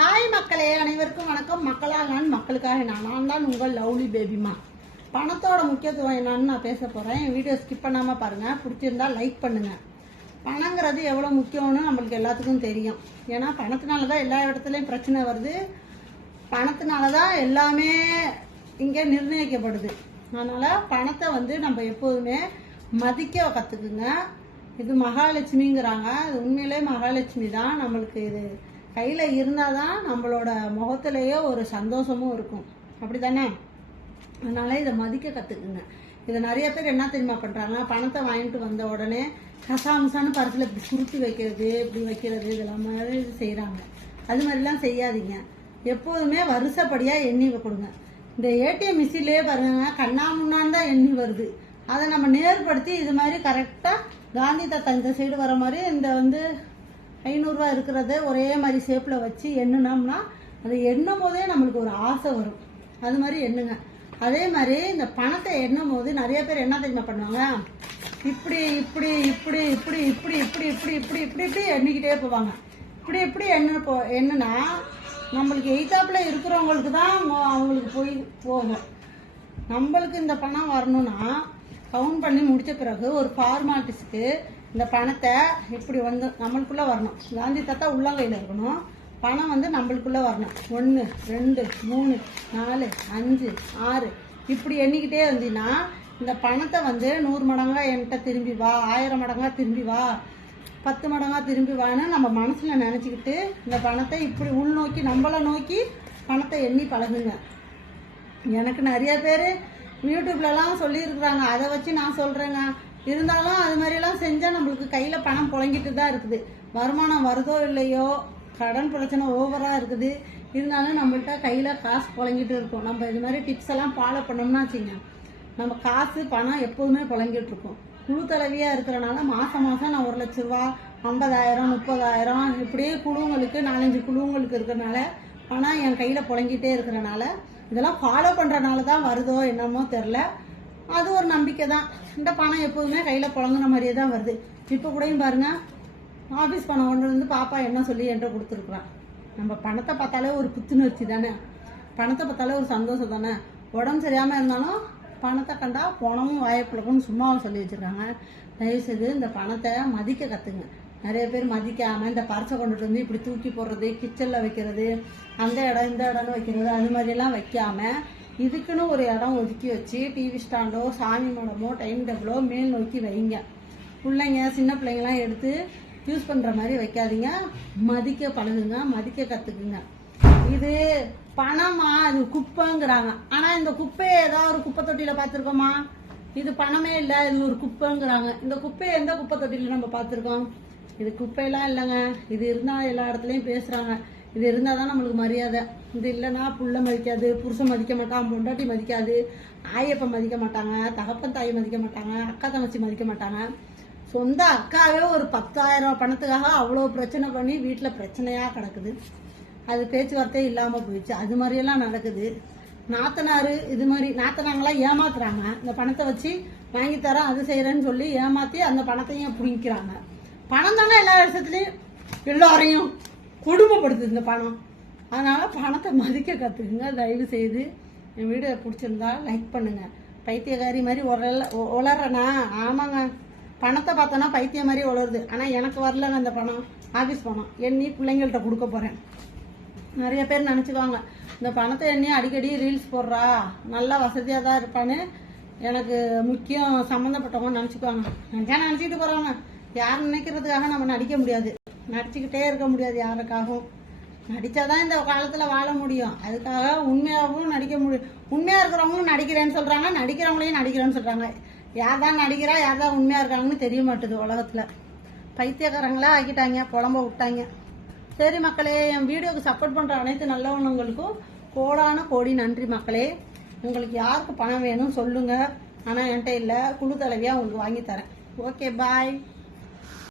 Hi மக்களே. அனைவருக்கும் வணக்கம். மக்களால் நான் மக்களுக்காக நான். நான் தான் உங்கள் லவ்லி பேபிமா பணத்தோட முக்கியத்துவம் என்னன்னு நான் பேச போகிறேன் என் வீடியோ ஸ்கிப் பண்ணாமல் பாருங்கள் பிடிச்சிருந்தா லைக் பண்ணுங்கள் பணங்கிறது எவ்வளோ முக்கியம்னு நம்மளுக்கு எல்லாத்துக்கும் தெரியும். ஏன்னா பணத்தினால தான் எல்லா இடத்துலையும் பிரச்சனை வருது. பணத்தினால தான் எல்லாமே இங்கே நிர்ணயிக்கப்படுது. அதனால் பணத்தை வந்து நம்ம எப்போதுமே மதிக்க கற்றுக்குங்க இது மகாலட்சுமிங்கிறாங்க. அது உண்மையிலே மகாலட்சுமி தான் நம்மளுக்கு இது கையில் இருந்தால் தான் நம்மளோட முகத்துலேயே ஒரு சந்தோஷமும் இருக்கும். அப்படி தானே அதனால் இதை மதிக்க கற்றுக்குங்க இதை நிறைய பேர் என்ன தெரியுமா பண்ணுறாங்க பணத்தை வாங்கிட்டு வந்த உடனே கசாமசான்னு பரிசில் இப்படி சுருட்டி வைக்கிறது இப்படி வைக்கிறது இதெல்லாம் மாதிரி செய்கிறாங்க அது மாதிரிலாம் செய்யாதீங்க. எப்போதுமே வருஷப்படியாக எண்ணி கொடுங்க. இந்த ஏடிஎம் மிஷின்லேயே பாருங்க கண்ணா முன்னான்னு தான் எண்ணி வருது. அதை நம்ம நேர்படுத்தி இது மாதிரி கரெக்டாக காந்தி தாத்தா இந்த சைடு வர மாதிரி இந்த வந்து ஐநூறுரூவா இருக்கிறத ஒரே மாதிரி ஷேப்பில் வச்சு எண்ணுனோம்னா அதை எண்ணும் போதே நம்மளுக்கு ஒரு ஆசை வரும். அது மாதிரி எண்ணுங்க. அதே மாதிரி இந்த பணத்தை எண்ணும் போது நிறைய பேர் என்ன தெரியுமா பண்ணுவாங்க? இப்படி இப்படி இப்படி இப்படி இப்படி இப்படி இப்படி இப்படி இப்படி இப்படி எண்ணிக்கிட்டே போவாங்க. இப்படி இப்படி எண்ணு போ எண்ணுனா நம்மளுக்கு எய்த்தாப்புல இருக்கிறவங்களுக்கு தான் அவங்களுக்கு போய் போகும். நம்மளுக்கு இந்த பணம் வரணும்னா கவுண்ட் பண்ணி முடித்த பிறகு ஒரு ஃபார்மாலிட்டிஸ்க்கு இந்த பணத்தை இப்படி வந்து நம்மளுக்குள்ளே வரணும். காந்தி தாத்தா உள்ளங்கையில் இருக்கணும். பணம் வந்து நம்மளுக்குள்ளே வரணும். ஒன்று ரெண்டு மூணு நாலு அஞ்சு ஆறு. இப்படி எண்ணிக்கிட்டே வந்தீங்கன்னா இந்த பணத்தை வந்து நூறு மடங்காக என்கிட்ட திரும்பி வா ஆயிரம் மடங்காக திரும்பி வா பத்து மடங்காக திரும்பி வான்னு நம்ம மனசில் நினச்சிக்கிட்டு இந்த பணத்தை இப்படி உள்நோக்கி நம்மளை நோக்கி பணத்தை எண்ணி பழகுங்க. எனக்கு நிறைய பேர் யூடியூப்லலாம் சொல்லியிருக்கிறாங்க. அதை வச்சு நான் சொல்கிறேங்க இருந்தாலும் அது மாதிரிலாம் செஞ்சால் நம்மளுக்கு கையில் பணம் புழங்கிட்டு தான் இருக்குது. வருமானம் வருதோ இல்லையோ கடன் பிரச்சனை ஓவராக இருக்குது. இருந்தாலும் நம்மள்கிட்ட கையில் காசு புழங்கிட்டு இருக்கும். நம்ம இது மாதிரி டிப்ஸ் எல்லாம் ஃபாலோ பண்ணோம்னா வச்சுங்க நம்ம காசு பணம் எப்போதுமே புழங்கிட்டு இருக்கும். குழு தலைவியாக இருக்கிறனால மாதம் மாதம் நான் ஒரு லட்ச ரூபா ஐம்பதாயிரம் முப்பதாயிரம் இப்படியே குழுங்களுக்கு நாலஞ்சு குழுங்களுக்கு இருக்கிறனால பணம் என் கையில் புழங்கிட்டே இருக்கிறனால இதெல்லாம் ஃபாலோ பண்ணுறனால தான் வருதோ என்னமோ தெரில அது ஒரு நம்பிக்கை தான் இந்த பணம் எப்போதுமே கையில் புழங்குன மாதிரியே தான் வருது. இப்போ கூடயும் பாருங்க ஆஃபீஸ் பணம் கொண்டு வந்து பாப்பா என்ன சொல்லி என்கிட்ட கொடுத்துருக்குறான் நம்ம பணத்தை பார்த்தாலே ஒரு புத்துணர்ச்சி தானே? பணத்தை பார்த்தாலே ஒரு சந்தோஷம் தானே? உடம்பு சரியாமல் இருந்தாலும் பணத்தை கண்டா பணமும் வாயப்பழக்கம்னு சும்மாவும் சொல்லி வச்சுருக்காங்க. தயவுசெய்து இந்த பணத்தை மதிக்க கற்றுங்க நிறைய பேர் மதிக்காமல் இந்த பரிசை கொண்டுட்டு வந்து இப்படி தூக்கி போடுறது கிச்சனில் வைக்கிறது அந்த இடம் இந்த இடம்னு வைக்கிறது அது மாதிரியெல்லாம் வைக்காமல் இதுக்குன்னு ஒரு இடம் ஒதுக்கி வச்சு டிவி ஸ்டாண்டோ சாமி மடமோ டைம் டேபிளோ மேல் நோக்கி வைங்க. பிள்ளைங்க சின்ன பிள்ளைங்களாம் எடுத்து யூஸ் பண்ணுற மாதிரி வைக்காதீங்க. மதிக்க பழகுங்க மதிக்க கற்றுக்குங்க இது பணமா? இது குப்பைங்கிறாங்க. ஆனால் இந்த குப்பையை ஏதாவது ஒரு குப்பை தொட்டியில் பார்த்துருக்கோமா? இது பணமே இல்லை இது ஒரு குப்பைங்கிறாங்க. இந்த குப்பையை எந்த குப்பை தொட்டியில் நம்ம பார்த்துருக்கோம்? இது குப்பையெல்லாம் இல்லைங்க. இது இருந்தால் எல்லா இடத்துலையும் பேசுகிறாங்க இது இருந்தால் தான் நம்மளுக்கு மரியாதை. இது இல்லைன்னா புள்ள மதிக்காது புருஷன் மதிக்க மாட்டான் பொண்டாட்டி மதிக்காது ஆயப்பன் மதிக்க மாட்டாங்க தகப்பன் தாயை மதிக்க மாட்டாங்க அக்கா தங்கச்சி மதிக்க மாட்டாங்க. சொந்த அக்காவே ஒரு பத்தாயிரம் பணத்துக்காக அவ்வளோ பிரச்சனை பண்ணி வீட்டில் பிரச்சனையாக கிடக்குது. அது பேச்சுவார்த்தை இல்லாமல் போயிடுச்சு. அது மாதிரியெல்லாம் நடக்குது. நாத்தனார் இது மாதிரி நாத்தனாங்களாம் ஏமாத்துறாங்க. இந்த பணத்தை வச்சு வாங்கி தரோம் அது செய்கிறேன்னு சொல்லி ஏமாற்றி அந்த பணத்தையும் பிடிக்கிறாங்க பணம் தானே எல்லா விஷயத்துலையும் எல்லோரையும் கொடுமைப்படுத்துது இந்த பணம். அதனால் பணத்தை மதிக்க கற்றுக்குங்க தயவு செய்து என் வீடியோ பிடிச்சிருந்தா லைக் பண்ணுங்கள் பைத்தியக்காரி மாதிரி உரல உளறனா? ஆமாங்க. பணத்தை பார்த்தோன்னா பைத்தியம் மாதிரி உளருது. ஆனால் எனக்கு வரலங்க அந்த பணம். ஆஃபீஸ் பணம். எண்ணி பிள்ளைங்கள்ட்ட கொடுக்க போகிறேன் நிறைய பேர் நினச்சிக்குவாங்க இந்த பணத்தை எண்ணி அடிக்கடி ரீல்ஸ் போடுறா? நல்லா வசதியாக தான் இருப்பான்னு எனக்கு முக்கியம் சம்மந்தப்பட்டவங்க நினச்சிக்குவாங்க. நினச்சா நினச்சிக்கிட்டு போகிறாங்க யார் நினைக்கிறதுக்காக நம்ம நடிக்க முடியாது. நடிச்சுக்கிட்டே இருக்க முடியாது யாருக்காகவும். நடித்தாதான் இந்த காலத்தில் வாழ முடியும். அதுக்காக உண்மையாகவும் நடிக்க முடியும் உண்மையாக இருக்கிறவங்களும் நடிக்கிறேன்னு சொல்கிறாங்க நடிக்கிறவங்களையும் நடிக்கிறேன்னு சொல்கிறாங்க யார் தான் நடிக்கிறா யார் தான் உண்மையாக இருக்காங்கன்னு தெரிய மாட்டுது உலகத்தில். பைத்தியக்காரங்களாக ஆக்கிட்டாங்க புலம்ப விட்டாங்க. சரி மக்களே என் வீடியோக்கு சப்போர்ட் பண்ணுற அனைத்து நல்லவனங்களுக்கும் கோடான கோடி நன்றி மக்களே. உங்களுக்கு யாருக்கு பணம் வேணும் சொல்லுங்கள் ஆனால் என்கிட்ட இல்லை குழு தலைவியாக உங்களுக்கு வாங்கி தரேன். Okay bye